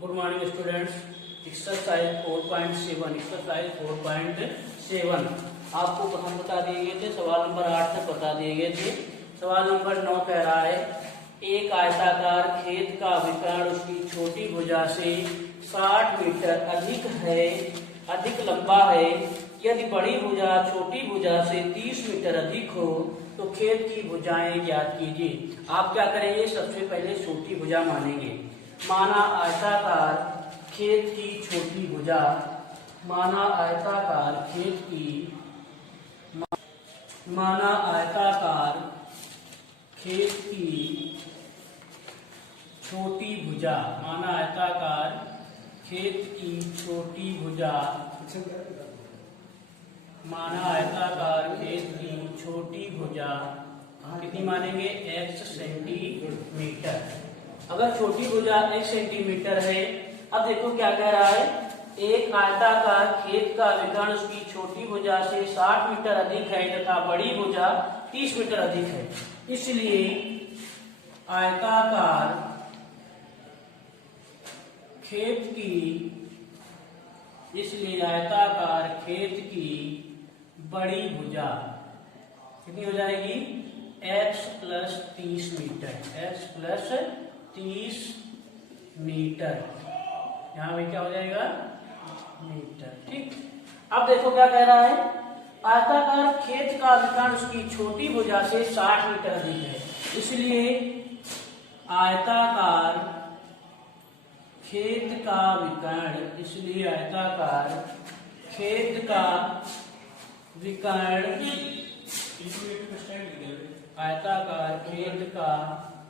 Good morning students. Exercise 4.7 आपको हम बता दिए गए थे। सवाल नंबर 8 तक बता दिए गए थे। सवाल नंबर 9 कह रहा है एक आयताकार खेत का विकर्ण उसकी छोटी भुजा से 60 मीटर अधिक लंबा है। यदि बड़ी भुजा छोटी भुजा से 30 मीटर अधिक हो तो खेत की भुजाएं ज्ञात कीजिए। आप क्या करेंगे, सबसे पहले छोटी भुजा मानेंगे। माना आयताकार खेत की छोटी भुजा, माना आयताकार खेत की माना आयताकार खेत की छोटी भुजा, माना आयताकार खेत की छोटी भुजा, माना आयताकार खेत की छोटी भुजा कितनी मानेंगे, x सेंटीमीटर। अगर छोटी भुजा 1 सेंटीमीटर है, अब देखो क्या कह रहा है, एक आयताकार खेत का विकर्ण उसकी छोटी भुजा से 60 मीटर अधिक है तथा बड़ी भुजा 30 मीटर अधिक है। इसलिए आयताकार खेत की बड़ी भुजा कितनी हो जाएगी, x plus 30 metre, x plus 30 metre. यहाँ पे क्या हो जाएगा, मीटर। ठीक, अब देखो क्या कह रहा है, आयताकार खेत का विकर्ण उसकी छोटी भुजा से 60 मीटर अधिक है। इसलिए आयताकार खेत का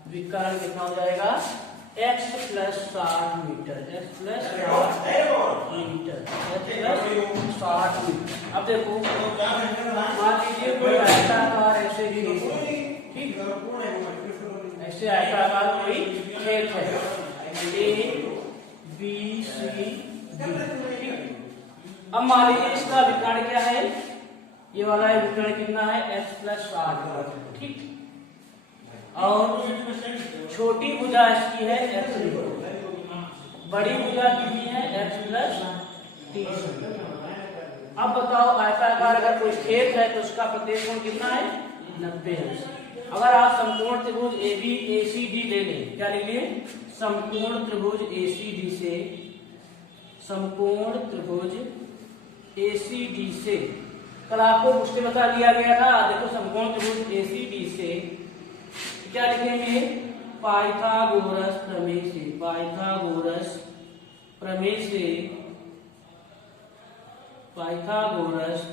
विकर्ण, कितना हो जाएगा, x plus 60 metre, x plus 60 metre. अब देखो मान लीजिए कोई आयताकार ऐसे भी, ठीक, ऐसे आयताकार कोई खेत है A B C D। अब मान लीजिए इसका विकर्ण क्या है, ये वाला विकर्ण कितना है, x प्लस 60। ठीक, और छोटी भुजा इसकी है x, बड़ी भुजा कितनी है, x प्लस 30। अब बताओ आयताकार अगर कोई खेत है तो उसका प्रत्येक कोण कितना है, 90 है। अगर आप समकोण त्रिभुज ABCD ले लें, क्या ले लिए, समकोण त्रिभुज ACD से कल आपको मुझसे बता दिया गया था। देखो समकोण त्रिभुज ACD से क्या लिखेंगे, पाइथागोरस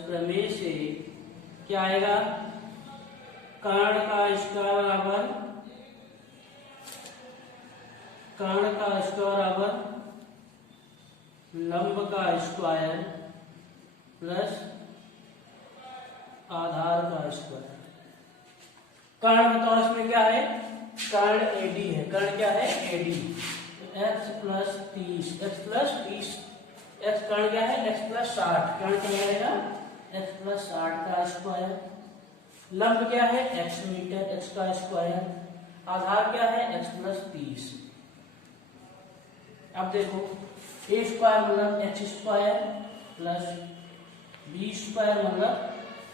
प्रमेय से क्या आएगा, कर्ण का स्क्वायर लंब का स्क्वायर प्लस आधार का स्क्वायर। कर्ण बताओ इसमें क्या है, कर्ण AD है, कर्ण क्या है, AD। x प्लस 30, x कर्ण क्या है, x प्लस 60, कर्ण क्या रहेगा, x प्लस 60 का स्क्वायर। लंब क्या है, x मीटर, x का स्क्वायर। आधार क्या है, x प्लस 30। अब देखो a स्क्वायर मतलब x square plus b square मतलब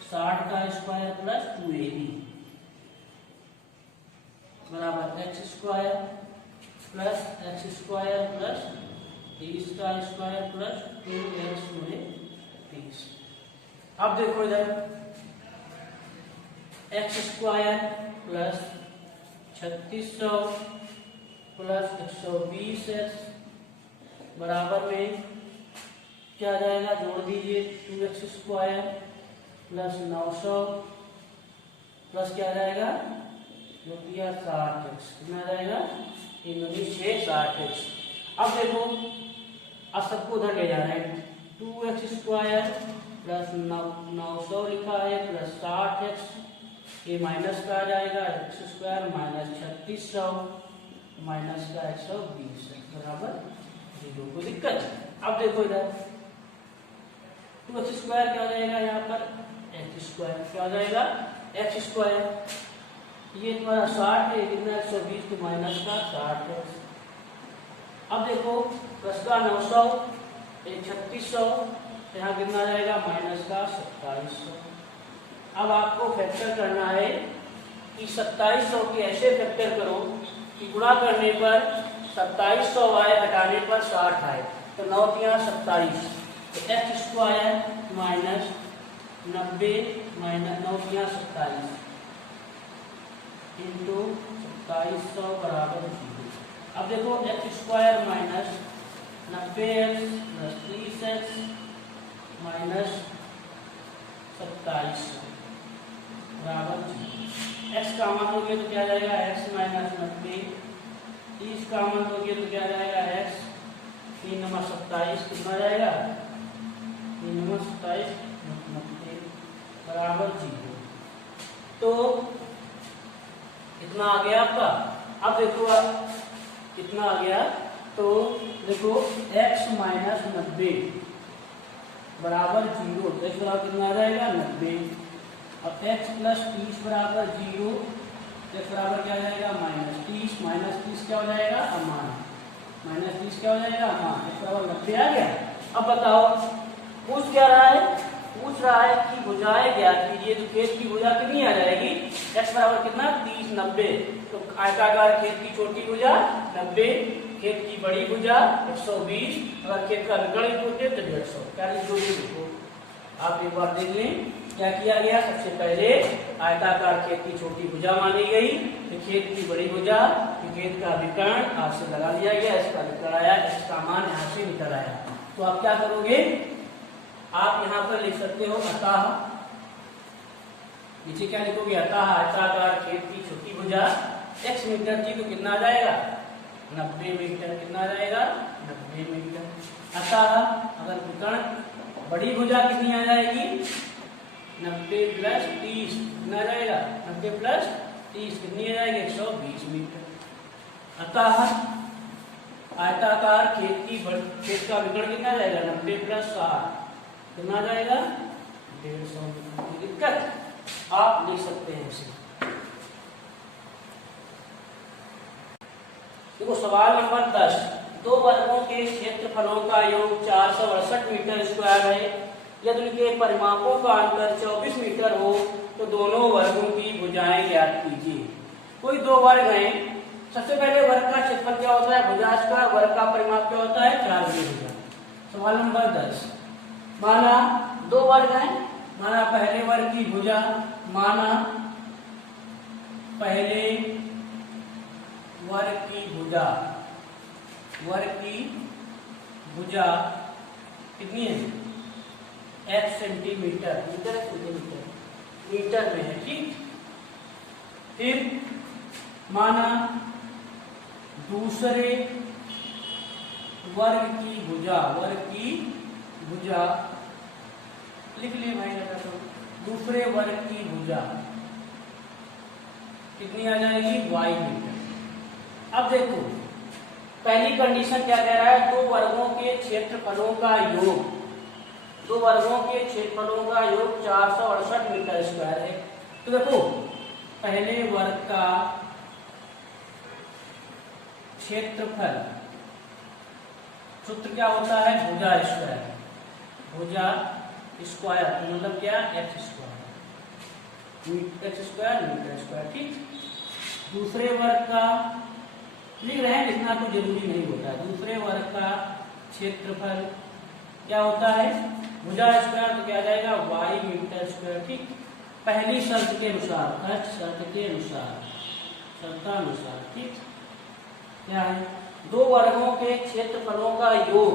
60 का स्क्वायर प्लस 2ab बराबर x स्क्वायर प्लस 30 का स्क्वायर प्लस 2x में 30। अब देखो इधर x square plus 3600 plus 120x बराबर में क्या आ जाएगा, जोड़ दीजिए 2x स्क्वायर प्लस 900 प्लस क्या आ जाएगा, 60x, कितना आ जाएगा, 60x। अब देखो अब सबको उधर ले जाना है, 2x स्क्वायर प्लस 900 लिखा है प्लस 60x, ये माइनस का आ जाएगा, x स्क्वायर माइनस 3600 माइनस का 120 बराबर 0। कोई दिक्कत। अब देखो इधर 2x स्क्वायर क्या हो जाएगा, यहाँ पर x स्क्वायर क्या हो जाएगा, x स्क्वायर, ये तुम्हारा 60 है, कितना 120 तो माइनस का 60 है। अब देखो 10 का 900, 3600, यहाँ कितना आ जाएगा माइनस का 2700। अब आपको फैक्टर करना है कि 2700 की ऐसे फैक्टर करो कि गुणा करने पर 2700 आए, घटाने पर 60 आए, तो 9 तिया 27, तो x स्क्वायर माइनस 90 माइनस 9 तिया 27 इंटू 2700 बराबर 0। अब देखो x square minus 90x plus 30x minus 2700 बराबर 0। x का मान लोगे तो क्या आ जाएगा x माइनस 90, 30 का मान लोगे तो क्या आ जाएगा x 3 नंबर 27 कितना आ जाएगा 3 नंबर 27 90 बराबर 0। तो कितना आ गया आपका। अब देखो आप कितना आ गया, तो देखो x माइनस 90 बराबर 0, तो x बराबर कितना आ जाएगा 90, और x प्लस 30 बराबर 0, x बराबर क्या हो जाएगा माइनस 30, माइनस 30 क्या हो जाएगा अमान, माइनस 30 क्या हो जाएगा अमान, x बराबर 90 आ गया। अब बताओ पूछ क्या रहा है, पूछ रहा है कि भुजाएं ज्ञात कीजिए, तो खेत की भुजा कितनी आ जाएगी x बराबर कितना 30 90, तो आयताकार खेत की छोटी भुजा 90, खेत की बड़ी भुजा 120, अगर खेत का विकर्ण पूछे तो 150। क्या लिखोगे, आप एक बार देख लें क्या किया गया। सबसे पहले आयताकार खेत की छोटी भुजा मानी गई, फिर खेत की बड़ी भुजा, फिर खेत का विकर्ण आपसे लगा दिया गया, इसका विकर्ण आया, इसका मान यहाँ से निकल आया। तो आप क्या करोगे, आप यहाँ पर लिख सकते हो अतः, नीचे क्या लिखोगे अतः आयताकार खेत की छोटी भुजा x मीटर थी तो कितना आ जाएगा 90 मीटर, कितना आ जाएगा 90 मीटर। अतः अगर विकर्ण बड़ी भुजा कितनी आ जाएगी 90 प्लस 30 कितना आ जाएगा 90 प्लस 30 कितनी आ जाएगी 120 मीटर। अतः आयताकार खेत का विकर्ण कितना आ जाएगा 90 प्लस 60 कितना आ जाएगा 150 मीटर। दिक्कत आप लिख सकते हैं इसे। देखो सवाल नंबर 10, दो वर्गों के क्षेत्रफलों का योग 468 मीटर स्क्वायर है, यदि उनके परिमापों का अंतर 24 मीटर हो तो दोनों वर्गों की भुजाएं ज्ञात कीजिए। कोई दो वर्ग हैं, सबसे पहले वर्ग का क्षेत्रफल क्या होता है भुजा स्क्वायर, वर्ग का परिमाप क्या होता है 4 भुजा। सवाल नंबर 10, माना दो वर्ग हैं, माना पहले वर्ग की भुजा, माना पहले वर्ग की भुजा, वर्ग की भुजा कितनी है x centimetre, metre centimetre metre में है, ठीक। फिर माना दूसरे वर्ग की भुजा, वर्ग की भुजा लिख लिए भाई, तो दूसरे वर्ग की भुजा कितनी आ जाएगी y मीटर। अब देखो पहली कंडीशन क्या कह रहा है, दो वर्गों के क्षेत्रफलों का योग, दो वर्गों के क्षेत्रफलों का योग 468 मीटर स्क्वायर है। तो देखो पहले वर्ग का क्षेत्रफल सूत्र क्या होता है भुजा स्क्वायर, भुजा स्क्वायर मतलब क्या x square, x square metre square, ठीक। दूसरे वर्ग का लिख रहे हैं, लिखना तो जरूरी नहीं होता है। दूसरे वर्ग का क्षेत्रफल क्या होता है भुजा स्क्वायर, तो क्या जाएगा y मीटर स्क्वायर, ठीक। पहली शर्त के अनुसार, फर्स्ट शर्त के अनुसार, शर्तानुसार, ठीक। क्या है दो वर्गों के क्षेत्रफलों का योग,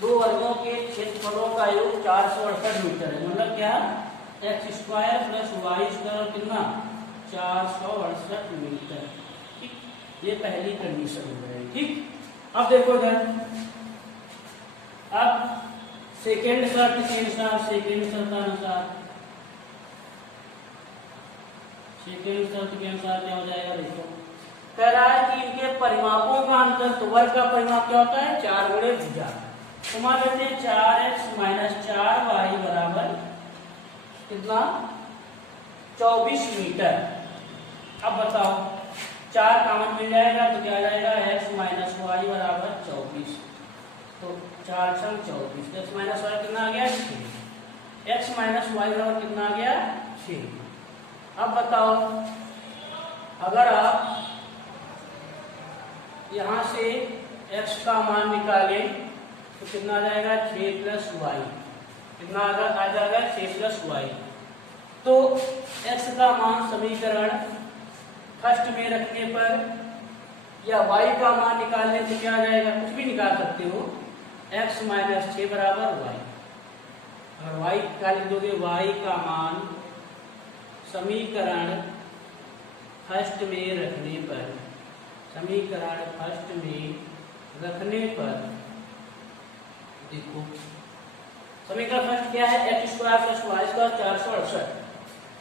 दो वर्गों के क्षेत्रफलों का योग 468 मीटर है, मतलब क्या x square plus y square कितना 468 मीटर, ठीक। ये पहली कंडीशन हो गई, ठीक। अब देखो इधर, अब सेकेंड शर्त के अनुसार, सेकेंड शर्तानुसार, सेकेंड शर्त के अनुसार क्या हो जाएगा, देखो कह रहा है कि इनके परिमापों का अंतर, तो वर्ग का परिमाप क्या होता है 4 गुणे भुजा, तो मान लेते हैं 4x माइनस 4y बराबर कितना 24 मीटर। अब बताओ 4 कॉमन मिल जाएगा तो क्या आ जाएगा x माइनस वाई 34, तो 4 छंग 34, एक्स माइनस वाई कितना आ गया 6, एक्स माइनस वाई बराबर कितना आ गया 6। अब बताओ अगर आप यहाँ से x का मान निकालें तो कितना आ जाएगा 6 प्लस वाई, कितना आ जाएगा 6 प्लस वाई। तो x का मान समीकरण फर्स्ट में रखने पर या y का मान निकालने से क्या आ जाएगा, कुछ भी निकाल सकते हो, x माइनस 6 बराबर y। अगर y का लिख दोगे, y का मान समीकरण फर्स्ट में रखने पर, समीकरण फर्स्ट में रखने पर, देखो समीकरण फर्स्ट क्या है, x square plus y square 468,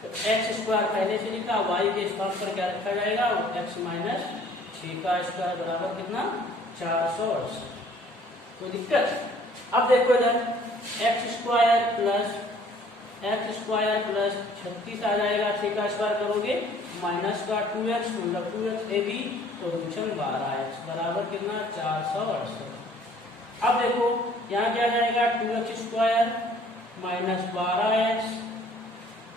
तो एक्स स्क्वायर पहले से लिखा, वाई के स्थान पर क्या रखा जाएगा, एक्स माइनस 6 का स्क्वायर बराबर कितना 468। कोई दिक्कत? अब देखो इधर एक्स स्क्वायर प्लस 36 आ जाएगा, 6 का स्क्वायर करोगे माइनस का 2x मतलब 2x ए बी तो रूचन 12x बराबर कितना 468। अब देखो यहाँ क्या जाएगा 2x स्क्वायर माइनस 12x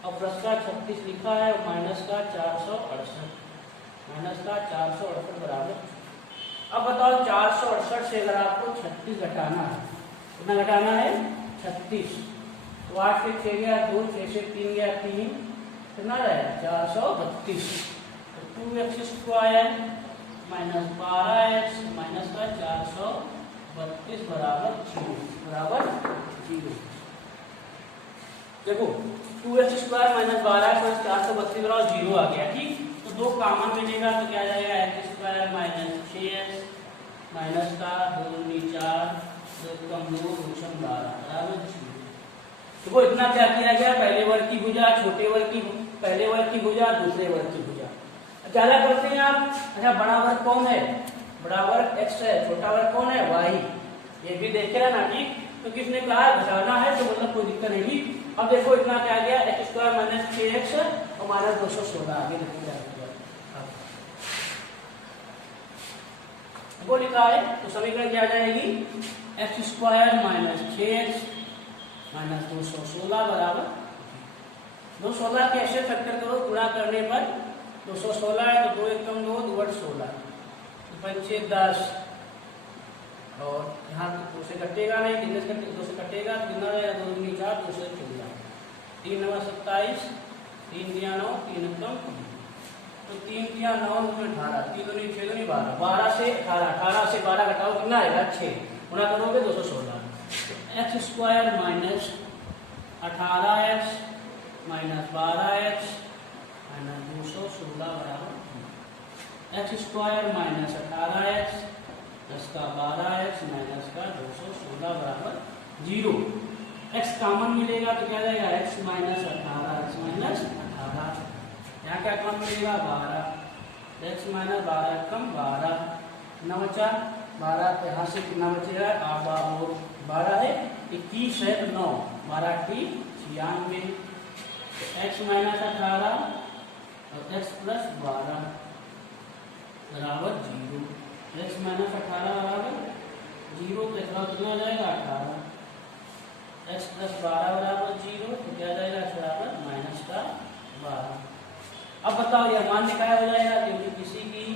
और प्लस का 36 लिखा है और माइनस का 468, माइनस का 468 बराबर। अब बताओ 468 से अगर आपको 36 घटाना है, कितना घटाना है 36, तो 8 से 6 गया 2, 6 से 3 गया 3, कितना रहेगा 432। तो 2x square minus 12x minus का 432 बराबर 0, बराबर 0। देखो 2x square minus 12x minus 432 बराबर 0 आ गया, ठीक। तो 2 कॉमन मिलेगा तो क्या जाएगा x square minus 6x minus का 2 दूनी 4 2 कम 2 रूचन 12 बराबर 0। देखो इतना क्या किया गया, पहले वर्ग की भुजा, छोटे वर्ग की, पहले वर्ग की भुजा, दूसरे वर्ग की भुजा। क्या करते हैं आप, अच्छा बड़ा वर्ग कौन है, बड़ा वर्ग x है, छोटा वर्ग कौन है y, ये भी देखे है ना, ठीक। तो किसने कहा घटाना है तो मतलब कोई दिक्कत नहीं। अब देखो इतना क्या गया, एक्स स्क्वायर माइनस 6x और माइनस 216 आगे लिखा वो लिखा है, तो समीकरण क्या आ जाएगी, x square minus 6x minus 216 बराबर 216 के ऐसे फैक्टर करो, गुणा करने पर 216 है तो 2 एकम 2 2 16, 5 6 10 और यहाँ 2 से कटेगा नहीं, कितने से 2 से कटेगा तो कितना रहेगा 2 दूनी 4 2 से 14, 3 9 27, 3 दिया 9 3 एकम, तो 3 दिया 9 18, 3 दूनी 6 दूनी 12, 12 से 18, 18 से 12 घटाओ कितना आएगा 6, गुणा करोगे 216। X square minus 18x minus 12x minus 216 बराबर x square minus 18x plus का 12x माइनस का 216 बराबर 0। x कॉमन मिलेगा तो क्या जाएगा x माइनस 18, x माइनस 18, यहाँ क्या कॉमन मिलेगा 12, x माइनस 12 कम 12, कितना बचा 12, तो यहाँ से कितना बचेगा आप 12 है 21 है तो 9, 12 की 96, x माइनस 18 और x प्लस 12 बराबर 0, x माइनस 18 बराबर 0 तो इतना कितना हो जाएगा 18, x प्लस 12 बराबर 0 तो क्या जाएगा बराबर माइनस का 12। अब बताओ यह मान निकाला हो जाएगा क्योंकि किसी की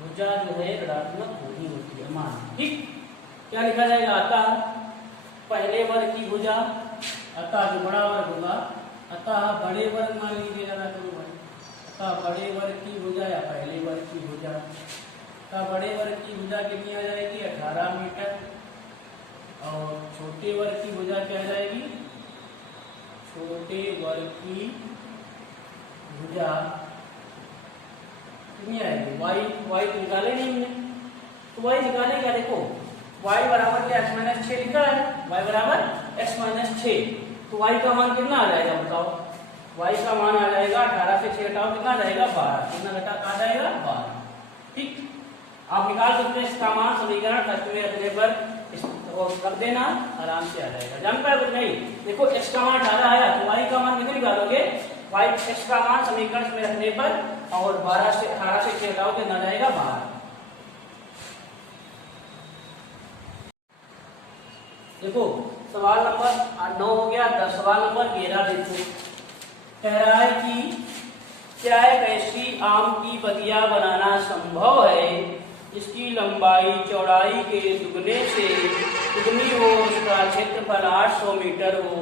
भुजा जो है ऋणात्मक नहीं होती है मान, ठीक। क्या लिखा जाएगा, अतः पहले वर्ग की भुजा, अतः जो बड़ा वर्ग होगा, अतः बड़े वर्ग मान लीजिएगा, अतः बड़े वर्ग की भुजा या पहले वर्ग की भुजा, अतः बड़े वर्ग की भुजा कितनी आ जाएगी 18 मीटर और छोटे वर्ग की भुजा क्या आ जाएगी, छोटे वर्ग की भुजा कितनी आएगी, y तो निकाले नहीं हमने, तो y निकालेगा, देखो y बराबर क्या x माइनस 6 लिखा है, y बराबर x माइनस 6, तो y का मान कितना आ जाएगा बताओ, y का मान आ जाएगा 18 से 6 घटाओ कितना आ जाएगा 12, कितना घटा आ जाएगा 12, ठीक। आप निकाल सकते हैं इसका मान, समीकरण फर्स्ट में रखने पर रख देना आराम से आ जाएगा, जान पाए कुछ नहीं। देखो x का मान 18 आया तो y का मान कितने निकालोगे, y x का मान समीकरण में रखने पर और 12 से 18 से 6 घटाओ कितना जाएगा 12। देखो सवाल नंबर 9 हो गया। 10 सवाल नंबर 11 देखो, कह रहा है कि क्या एक ऐसी आम की बगिया बनाना संभव है जिसकी लंबाई चौड़ाई के दुगने से दुगनी हो, उसका क्षेत्रफल 800 मीटर हो,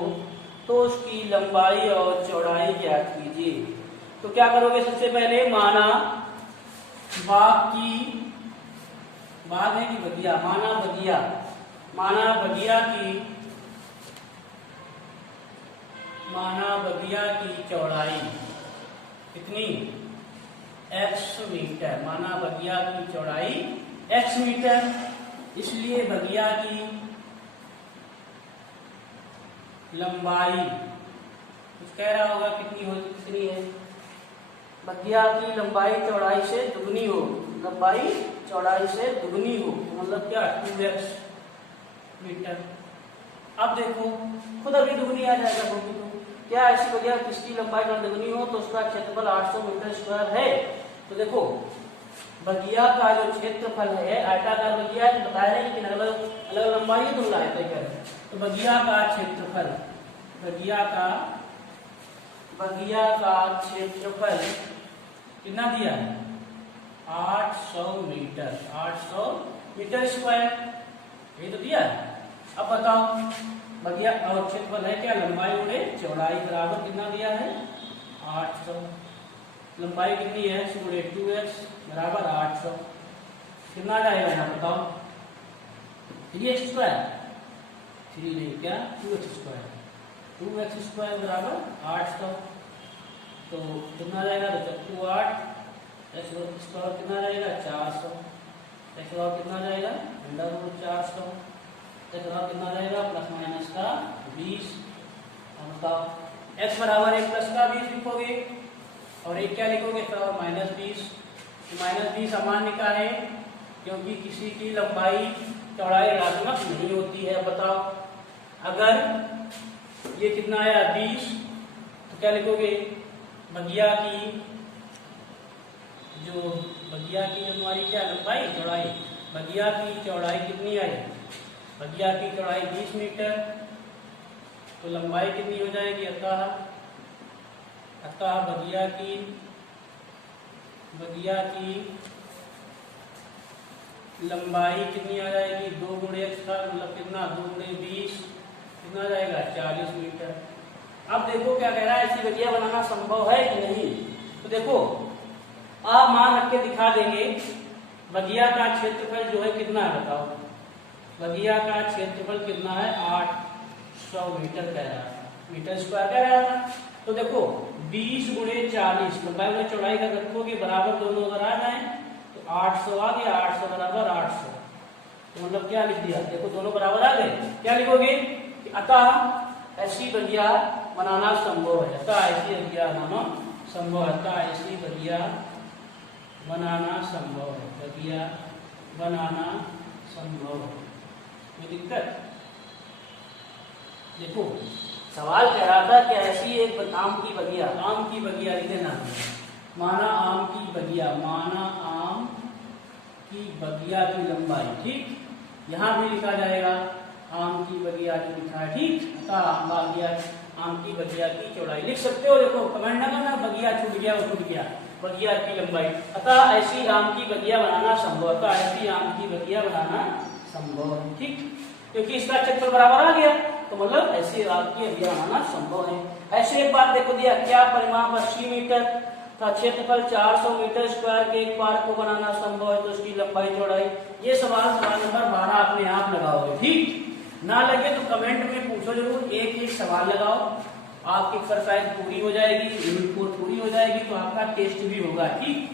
तो उसकी लंबाई और चौड़ाई ज्ञात कीजिए। तो क्या करोगे, सबसे पहले माना बाग है कि बगिया, माना बगिया की चौड़ाई कितनी, x मीटर। माना बगिया की चौड़ाई x मीटर, इसलिए बगिया की लंबाई कुछ कह रहा होगा कितनी है, बगिया की लंबाई चौड़ाई से दुगनी हो, लंबाई चौड़ाई से दुगनी हो, मतलब क्या 2x मीटर। अब देखो खुद अभी दुगनी आ जाएगा, तो क्या ऐसी बगिया किसकी लंबाई दुगनी हो तो उसका क्षेत्रफल 800 मीटर स्क्वायर है। तो देखो बगिया का जो क्षेत्रफल है, आयताकार बगिया है, बताया है लेकिन अलग अलग लंबाई तुलना है तय करें। तो बगिया का क्षेत्रफल कितना दिया है, 800 मीटर स्क्वायर, ये तो दिया है। अब बताओ बगिया और क्षेत्रफल है क्या, लंबाई गुणे चौड़ाई बराबर कितना दिया है 800। लंबाई कितनी है, x गुणे 2x बराबर 800, कितना जाएगा यहाँ बताओ, 3x स्क्वायर, 3 नहीं क्या 2x स्क्वायर, 2x स्क्वायर बराबर 800। तो कितना जाएगा, तो 2 8, x स्क्वायर कितना जाएगा 400, x स्क्वायर कितना जाएगा √400, कितना रहेगा प्लस माइनस का 20। अब बताओ x बराबर 1 प्लस का 20 लिखोगे और एक क्या लिखोगे तो -20। -20 अमान्य का है क्योंकि किसी की लंबाई चौड़ाई ऋणात्मक नहीं होती है। बताओ अगर ये कितना आया 20 तो क्या लिखोगे, बगिया की हमारी क्या लंबाई चौड़ाई, बगिया की चौड़ाई कितनी आई, बगिया की चौड़ाई 20 मीटर, तो लंबाई कितनी हो जाएगी, अतः बगिया की लंबाई कितनी आ जाएगी, 2 गुणे x का मतलब कितना 2 गुणे 20 कितना जाएगा 40 मीटर। अब देखो क्या कह रहा है, ऐसी बगिया बनाना संभव है कि नहीं। तो देखो आप मान रख के दिखा देंगे, बगिया का क्षेत्रफल जो है कितना है बताओ, बगिया का क्षेत्रफल कितना है 800 मीटर कह रहा था, मीटर स्क्वायर कह रहा था। तो देखो 20 गुणे 40 लंबाई गुणे चौड़ाई का रखोगे बराबर दोनों अगर आ जाए तो 800 आ गया, 800 बराबर 800, तो मतलब क्या लिख दिया, देखो दोनों बराबर आ गए। क्या लिखोगे, अतः ऐसी बगिया बनाना संभव है, अतः ऐसी बगिया बनाना संभव है, अतः ऐसी बगिया बनाना संभव है, बगिया बनाना संभव है। कोई दिक्कत, देखो सवाल कह रहा था कि ऐसी एक आम की बगिया लिख देना, माना आम की बगिया की लंबाई, ठीक, यहाँ भी लिखा जाएगा आम की बगिया जो लिखा है, ठीक, आम की बगिया की चौड़ाई लिख सकते हो। देखो कमेंट ना करना बगिया छूट गया वो छूट गया, बगिया की लंबाई, अतः ऐसी आम की बगिया बनाना संभव, अतः ऐसी आम की बगिया बनाना संभव है, ठीक, क्योंकि इसका क्षेत्रफल बराबर आ गया तो मतलब ऐसी आम की बगिया बनाना संभव है। ऐसे एक बात देखो दिया, क्या परिमाप 80 मीटर था, क्षेत्रफल 400 मीटर स्क्वायर के एक पार्क को बनाना संभव है, तो उसकी लंबाई चौड़ाई। ये सवाल नंबर 12 अपने आप लगाओगे, ठीक, ना लगे तो कमेंट में पूछो जरूर, एक सवाल लगाओ, आपकी एक्सरसाइज पूरी हो जाएगी, यूनिट 4 पूरी हो जाएगी, तो आपका टेस्ट भी होगा, ठीक।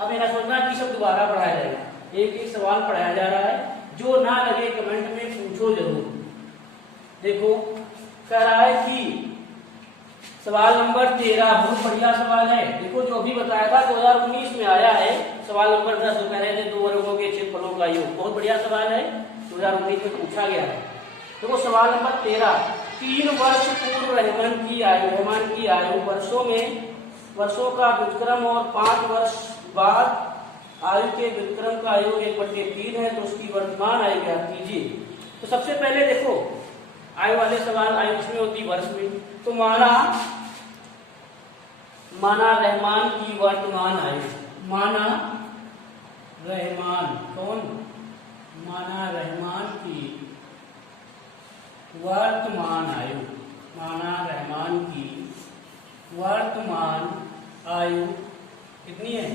अब ये ना सोचना कि सब दोबारा पढ़ाया जाएगा, एक सवाल पढ़ाया जा रहा है, जो ना लगे कमेंट में पूछो जरूर। देखो कह रहा है कि सवाल नंबर 13 बहुत बढ़िया सवाल है। देखो जो अभी बताया था 2019 में आया है, सवाल नंबर 10 कह रहे थे 2 वर्गों के क्षेत्रफलों का योग, बहुत बढ़िया सवाल है, 2019 में पूछा गया है। देखो सवाल नंबर 13, 3 वर्ष पूर्व रहमान की आयु वर्षों का व्युत्क्रम और 5 वर्ष बाद आयु के व्युत्क्रम का योग 1/3 है, तो उसकी वर्तमान आयु ज्ञात कीजिए। तो सबसे पहले देखो आयु वाले सवाल आयु उसमें होती वर्ष में। तो माना रहमान की वर्तमान आयु, माना रहमान कौन, माना रहमान की वर्तमान आयु, माना रहमान की वर्तमान आयु कितनी है,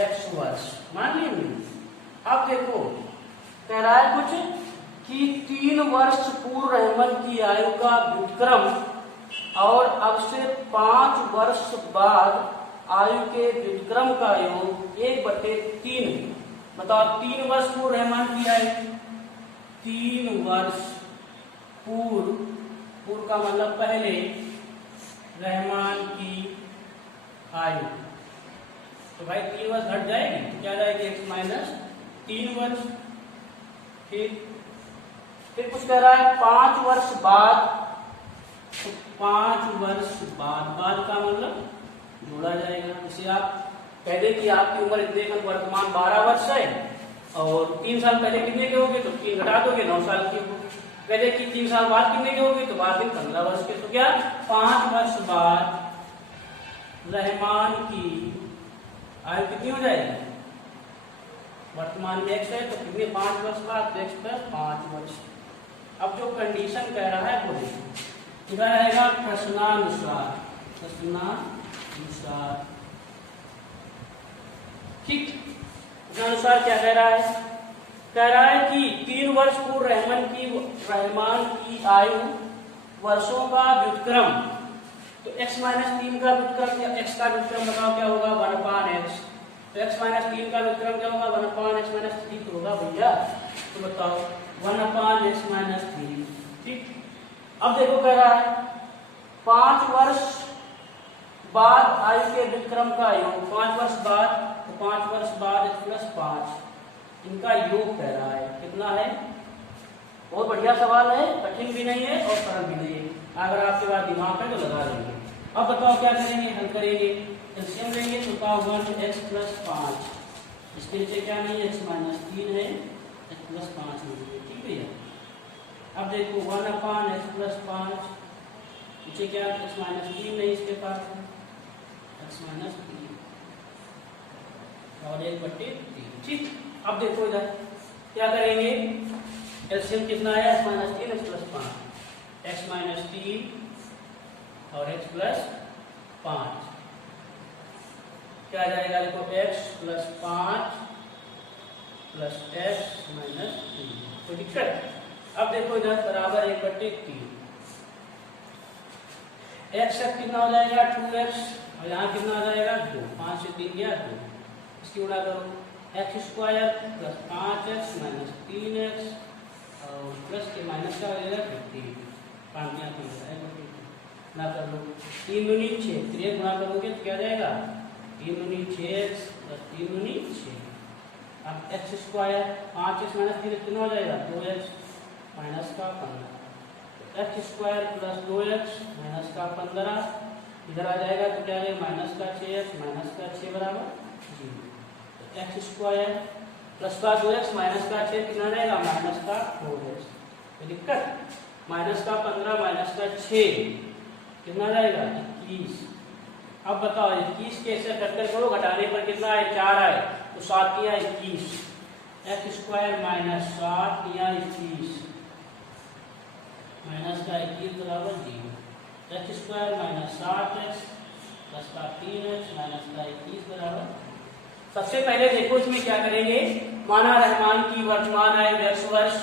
x वर्ष, मान लेंगे। अब देखो कह रहा है कुछ कि 3 वर्ष पूर्व रहमान की आयु का व्युत्क्रम और अब से 5 वर्ष बाद आयु के व्युत्क्रम का योग 1/3 है। बताओ 3 वर्ष पूर्व रहमान की आयु, 3 वर्ष पूर्व का मतलब पहले रहमान की आयु, तो भाई 3 वर्ष घट जाएगी तो क्या जाएगी x माइनस 3 वर्ष। फिर कुछ कह रहा है 5 वर्ष बाद, तो 5 वर्ष बाद का मतलब जोड़ा जाएगा। जैसे आप कहते कि आपकी उम्र इतने वर्तमान 12 वर्ष है और 3 साल पहले कितने के होगे, तो 3 घटा दोगे 9 साल के हो। कहते कि 3 साल बाद कितने के होगे, तो बाद में 15 वर्ष के। तो क्या 5 वर्ष बाद रहमान की आयु कितनी हो जाएगी, वर्तमान में x है तो कितने 5 वर्ष बाद x प्लस 5 वर्ष। अब जो कंडीशन कह रहा है वो देखो, इधर रहेगा प्रश्नानुसार, ठीक। प्रश्नानुसार क्या कह रहा है, कह रहा है कि 3 वर्ष पूर्व रहमान की आयु वर्षों का व्युत्क्रम, तो x माइनस 3 का व्युत्क्रम या x का व्युत्क्रम बताओ क्या होगा 1/x, तो x माइनस 3 का व्युत्क्रम क्या होगा 1/x माइनस 3 तो होगा भैया, तो बताओ 1/x माइनस 3, ठीक। अब देखो कह रहा है 5 वर्ष बाद आयु के व्युत्क्रम का योग, 5 वर्ष बाद, तो 5 वर्ष बाद x प्लस 5 इनका योग कह रहा है, कितना है। बहुत बढ़िया सवाल है, कठिन भी नहीं है और सरल भी नहीं है, अगर आपके पास दिमाग है तो लगा लेंगे। अब बताओ क्या करेंगे, हल करेंगे, एलसीएम लेंगे तो का 1x प्लस 5, इसके नीचे क्या नहीं है x माइनस 3 है, x प्लस 5 नहीं है, ठीक है। अब देखो 1/x प्लस 5, नीचे क्या x माइनस 3 नहीं इसके पास है, x माइनस 3 और 1/3, ठीक। अब देखो इधर क्या करेंगे, एलसीएम कितना है x minus 3 x plus 5, x minus 3 और x प्लस 5 क्या जाएगा, देखो x plus 5 plus x minus 3, कोई दिक्कत। अब देखो इधर बराबर 1/3, x कितना हो जाएगा 2x और यहाँ कितना हो जाएगा 2, 5 से 3 गया 2, इसकी गुणा करो x square plus 5x minus 3x और प्लस के माइनस का हो जाएगा 15, 5 गुणा कर लो, 3 दूनी 6, 3 गुणा करोगे तो क्या जाएगा 3 दूनी 6x प्लस 3 दूनी 6। अब x स्क्वायर 5x माइनस 3 कितना हो जाएगा 2x माइनस का 15, x square plus 2x minus का 15 इधर आ जाएगा तो क्या आएगा माइनस का 6x माइनस का 6 बराबर 0, तो x स्क्वायर प्लस का 2x माइनस का 6 कितना रहेगा माइनस का 4x, कोई दिक्कत। माइनस का 15 माइनस का 6 कितना जाएगा 21। अब बताओ 21 कैसे कटकर करो, घटाने पर कितना है 4 आए तो 7 या 21, x स्क्वायर माइनस 7 या 21 माइनस का 21 बराबर 0, x square minus 7x plus का 3x माइनस का 21 बराबर। सबसे पहले देखो इसमें क्या करेंगे, माना रहमान की वर्तमान आयु x वर्ष,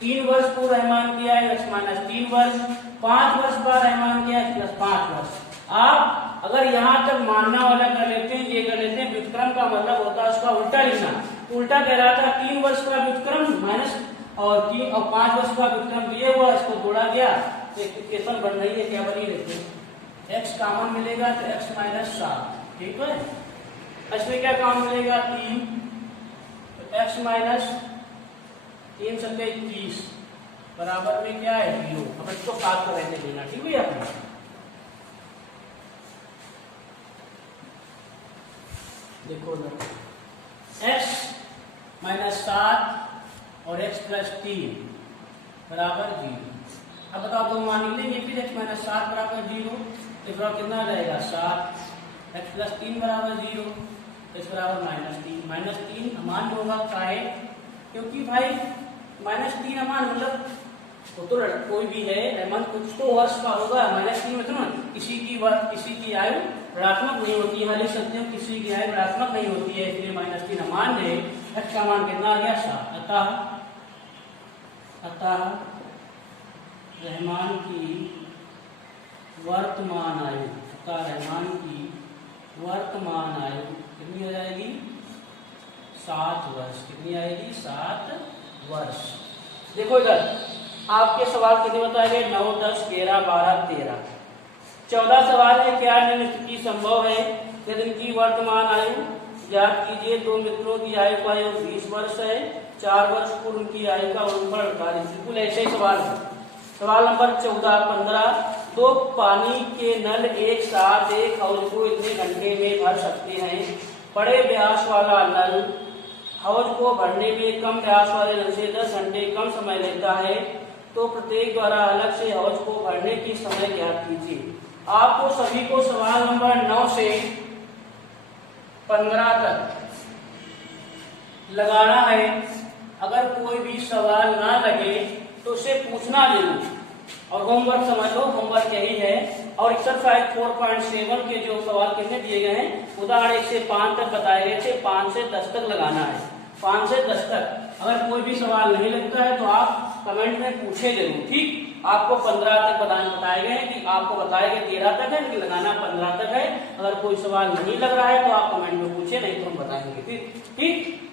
3 वर्ष पूर्व रहमान की आयु x माइनस 3 वर्ष, 5 वर्ष बाद रहमान की आयु प्लस 5 वर्ष। आप अगर यहाँ तक मानना वाला कर लेते हैं, ये कर लेते हैं, व्युत्क्रम का मतलब होता है उसका उल्टा लिखना, तो उल्टा कह रहा था 3 वर्ष का व्युत्क्रम माइनस और 3 और 5 वर्ष का व्युत्क्रम दिए हुआ, इसको जोड़ा गया तो इक्वेशन बन रही है, क्या बनी रहती है x कामन मिलेगा तो x माइनस 7, ठीक है। इसमें क्या कामन मिलेगा 3, तो x माइनस 3 से 21 बराबर में क्या है 0। अब इसको 7 को रहने देना, ठीक है। आपने देखो x माइनस 7 और x प्लस 3 बराबर 0। अब बताओ दो मान लेंगे फिर x माइनस 7 बराबर 0, तो इस बार कितना आ जाएगा 7, x प्लस 3 बराबर 0, इस बराबर -3। -3 अमान होगा काहे, क्योंकि भाई -3 अमान मतलब वो तो कोई भी है अमान कुछ तो वर्ष का होगा। -3 मतलब किसी की आयु ऋणात्मक नहीं होती है, लिख सकते हो किसी की आयु ऋणात्मक नहीं होती है, इसलिए -3 अमान है। x का मान कितना आ गया 7। अतः रहमान की वर्तमान आयु, कितनी हो जाएगी 7 वर्ष। कितनी आएगी 7 वर्ष। देखो इधर आपके सवाल कितने बताए गए 9, 10, 11, 12, 13, 14 सवाल है। क्या निम्न स्थिति संभव है यदि इनकी वर्तमान आयु ज्ञात कीजिए। दो मित्रों की आयु का योग 20 वर्ष है, 4 वर्ष पूर्व उनकी आयु का गुणनफल 48। बिल्कुल ऐसे ही सवाल है। सवाल नंबर 14, 15, दो पानी के नल एक साथ एक हौज को इतने घंटे में भर सकते हैं। बड़े व्यास वाला नल हौज को भरने में कम व्यास वाले नल से 10 घंटे कम समय लेता है, तो प्रत्येक द्वारा अलग से हौज को भरने की समय ज्ञात कीजिए। आपको सभी को सवाल नंबर 9 से 15 तक लगाना है। अगर कोई भी सवाल ना लगे तो उसे पूछना जरूर, और होमवर्क समझ लो, होमवर्क यही है। और एक्सरसाइज 4.7 के जो सवाल कितने दिए गए हैं, उदाहरण 1 से 5 तक बताए गए थे, 5 से 10 तक लगाना है। 5 से 10 तक अगर कोई भी सवाल नहीं लगता है तो आप कमेंट में पूछे जरूर, ठीक। आपको 15 तक बताए गए हैं कि आपको बताए गए 13 तक है, लेकिन लगाना 15 तक है। अगर कोई सवाल नहीं लग रहा है तो आप कमेंट में पूछे, नहीं तो हम बताएंगे, ठीक।